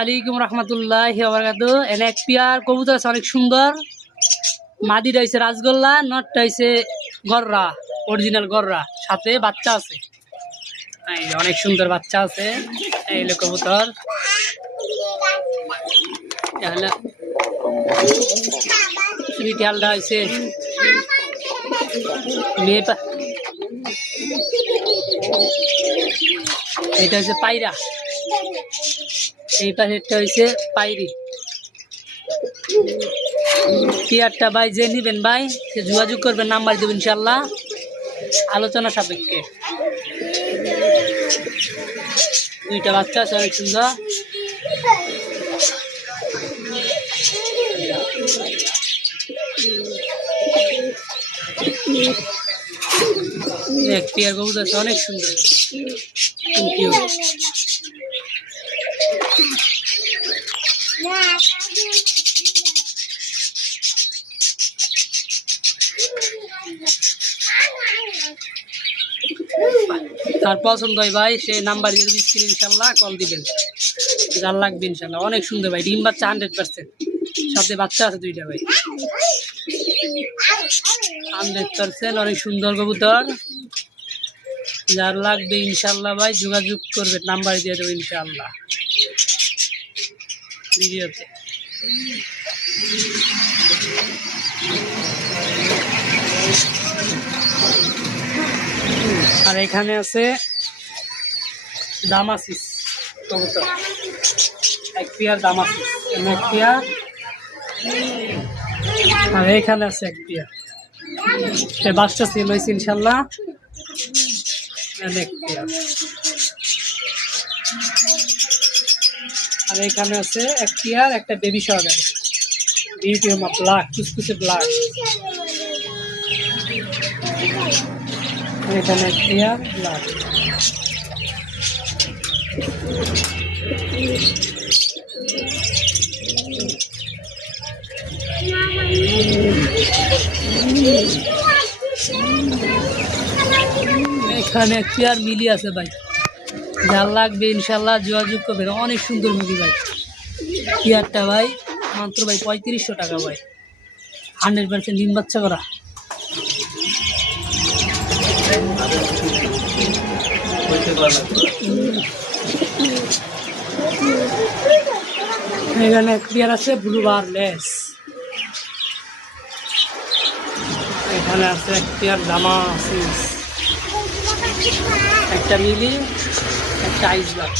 আলাইকুম রহমতুল্লাহি ওয়া বারাকাতুহু। এনে এক পেয়ার কবুতর আছে অনেক সুন্দর। মাদিটা হইছে রাজগোল্লা, নটটা হইছে গররা, অরিজিনাল গররা, সাথে বাচ্চা আছে। এই যে অনেক সুন্দর বাচ্চা আছে। এই হলো কবুতর। বিড়ালটা হইছে মেয়েটা, এটা হচ্ছে পায়রা, এই পাশেরটা হয়েছে পায়রি। পেয়ারটা ভাই যে নিবেন ভাই সে যোগাযোগ করবেন, নাম্বার দেবেন ইনশাল্লাহ, আলোচনা সাপেক্ষে। দুইটা বাচ্চা আছে অনেক সুন্দর। এক পেয়ার কবুতর আছে অনেক সুন্দর। Thank you. তার পছন্দ হয় ভাই সে নাম্বার দিয়ে দিচ্ছি ইনশাল্লাহ, কল দিবেন, যার লাগবে ইনশাল্লাহ। অনেক সুন্দর ভাই, ডিম বাচ্চা 100%, সাথে বাচ্চা আছে দুইটা ভাই, 100%। অনেক সুন্দর কবুতর, যার লাগবে ইনশাল্লাহ ভাই যোগাযোগ করবে, নাম্বার দিয়ে দেবো ইনশাল্লাহ ভিডিওতে। আর এখানে আছে দামাসিস কবুতর, এক পেয়ার দামাসিস, এক পেয়ার। আর এখানে আছে এক পেয়ার, সে বাচ্চা সেল হয়েছে ইনশাল্লাহ, এক পেয়ার। আর এখানে আছে এক পেয়ার, একটা বেবি সহকারে, বিউটি হোমা ব্ল্যাক, কুচকুচে ব্ল্যাক। এখানে এক পেয়ার ব্ল্যাক। এখানে এক পেয়ার মিলি আছে ভাই, যার লাগবে ইনশাল্লাহ যোগাযোগ করবেন। অনেক সুন্দর মিলি ভাই, পেয়ারটা ভাই মাত্র ভাই 3500 টাকা ভাই, 100% ডিম বাচ্চা করা। এখানে এক পেয়ার আছে ব্লু বারলেস। এখানে আছে এক পেয়ার দামাসিস, একটা মিলি, একটা আইসবার্গ।